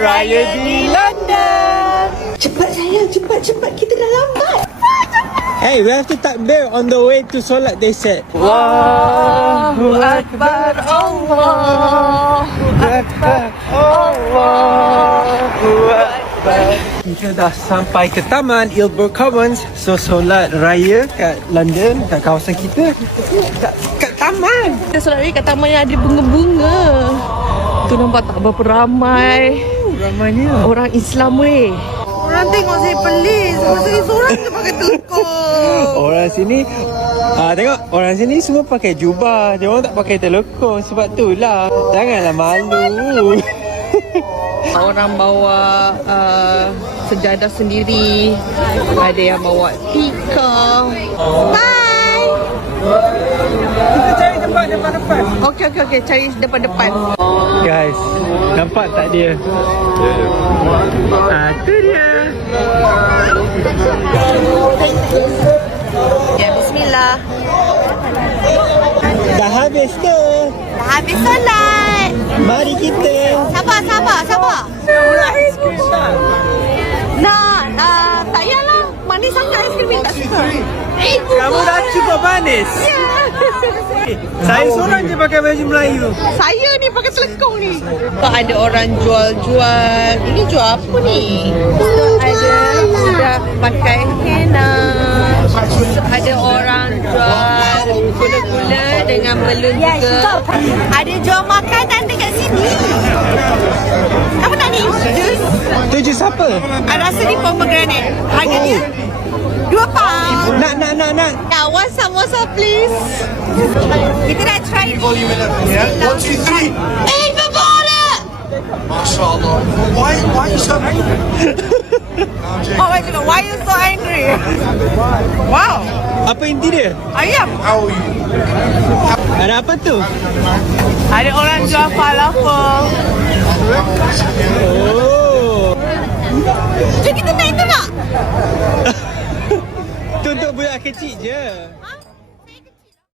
raya di London. Cepat sayang, cepat. Kita dah lambat. Hey, we have to takbir on the way to solat, they said. Allahu Akbar, Allahu Akbar, Allahu Akbar. Kita dah sampai ke Taman Ilbur Commons. So, solat raya kat London, kat kawasan kita. Kat taman. Kita solat raya kat taman yang ada bunga-bunga. Tu nampak tak berapa ramai. Ramainya. Orang Islam weh. Orang tengok saya pelik. Saya seorang je pakai telekong. Orang sini tengok, orang sini semua pakai jubah. Dia orang tak pakai telekong. Sebab tu lah. Janganlah malu. Orang bawa sejadah sendiri. Ada yang bawa tikar. Bye. Kita cari tempat depan-depan. Okey. Cari depan-depan. Guys, nampak tak dia? Tu dia. Ya, bismillah. Dah habis ke? Dah habis solat. Mari kita. Sabar. Nak, tak payahlah. Manis sangat aiskrim tak suka. Kamu dah cukup manis. Ya. Saya seorang je pakai baju Melayu. Saya ni pakai telekong ni. Ada orang jual. Ini jual apa ni? Ada sudah pakai henna. Ada orang jual gula-gula dengan belun juga. Ada jual makanan dekat sini. Apa nak ni? Jus. Tu je siapa? Rasa ni pomegranate. Harganya £2. Nak. Yeah, one samosa please. Kita dah try. Volume 11, yeah? 1, 2, 3. Bola! MashaAllah. Why are you so angry? Oh my god, why are you so angry? Wow, Apa inti dia? ayam. How are you? Ada apa tu? Ada orang jual falafel. Oh. Jom kita naik tu nak? Tu untuk budak kecil je.